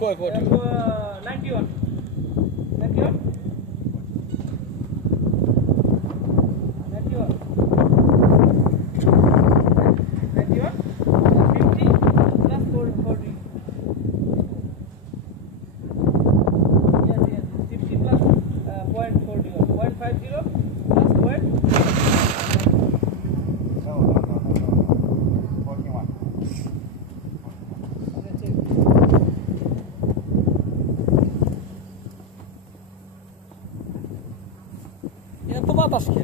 কয় 91 91 এত বাতাস কে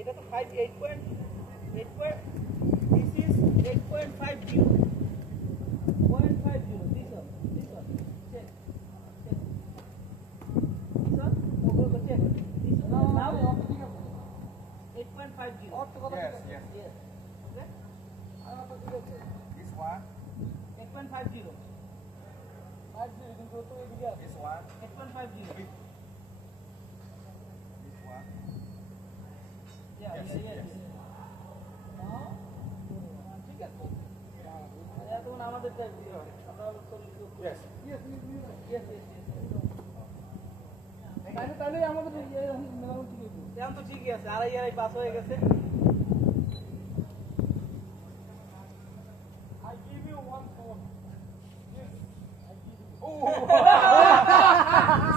এটা তো 8.8 this is 8.50 0.50 this one check this one over check this one now 8.50 yes okay This one. 8.50 কিন্তু তো এদিকে আছে This one. 8.50 This one. yeah yes now ঠিক আছে এখন আমাদের টাইপ দিও আমরা 40 Yes. yes তাহলে আমাদের মেলানো ঠিক আছে এখন তো ঠিকই আছে আড়াই পাস হয়ে গেছে I give you one phone yes I give you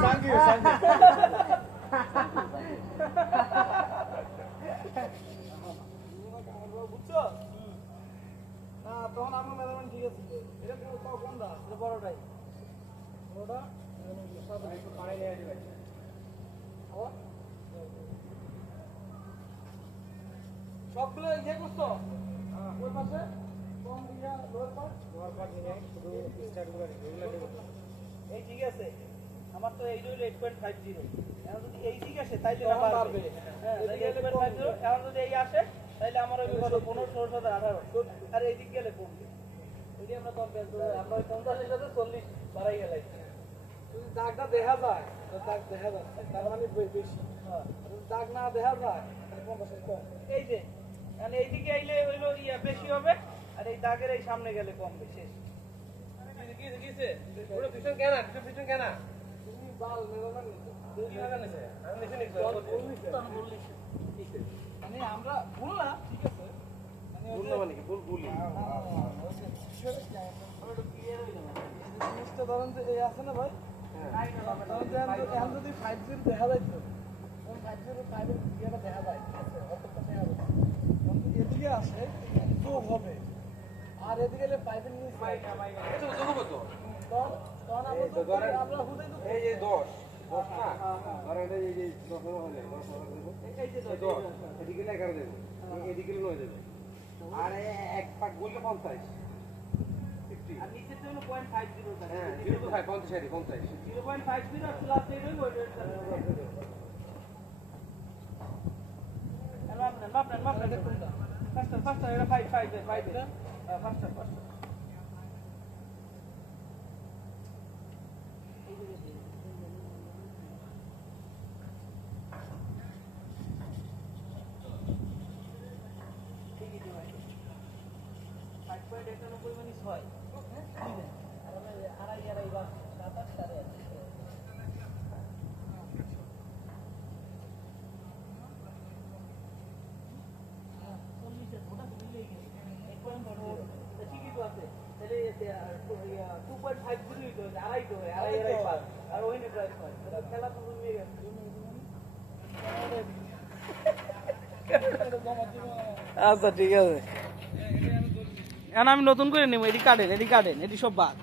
Thank you. বুঝছো না তখন আমার মেলানো ঠিক আছে এটা কোনটা এটা বড়টাই বড়টা পানি নিয়ে দিবেন। সবগুলো ইয়ে করছো ওই পাশে কম দিয়া লোয়ার পার্ট নিয়ে শুধু স্টার্ট করে দিবেন। এই ঠিক আছে আমার তো এই হইলো 8.50 এখন যদি এই ঠিক আছে তাইলে না পারবে হ্যাঁ তাইলে 8.50 এখন যদি এই আসে তাইলে আমার ওই কত 15 16 18 আর এই দিক গেলে কমবে যদি আমরা কম বের করে আমরা ওই 50 এর সাথে 40 বাড়াই গেলাই যদি দাগটা দেখা যায় তো দাগ দেখা যায় তার মানে বেশি হ্যাঁ দাগ না দেখা যায় তাহলে 50 কম এই যে মানে এই দিকে আইলে হইলো ইয়া বেশি হবে আর এই দাগের এই সামনে গেলে কমবে শেষ কিছে পুরো পিছন কেন তুমি বাল মেলানো নিছো কি লাগা নিছে আমি নিছি নিছো মানে আমরা ভুল না ঠিক আছে ভুল না মানে কি ভুল ভুলই জিনিসটা ধরেন যে এই আছে না ভাই ধরেন যে এখন যদি 50 দেখা যায় তো 505 এর ইয়েটা দেখা যায় ঠিক আছে অতটা দেখা যায় কিন্তু এদিকে আসে যোগ হবে আর এদিকে গেলে 5 এর নিচে এটা যোগ হবে তো তখন আমরা হুদাই তো এই যে 10 না আর এটা এই যে 10 হলে 10 দেব এই যে 10 এদিকে 11 দেব এদিকে 9 দেব আর এক পাক বললে 50 50 আর নিচে তো হলো 0.50 থাকে হ্যাঁ 0.50 0.50 আর প্লাস এই হইব এটা মাপনা দেখুন ফাস্ট এটা 5 ফাস্ট আচ্ছা ঠিক আছে এখন আমি নতুন করে নেব এটি কাটেন এটি সব বাদ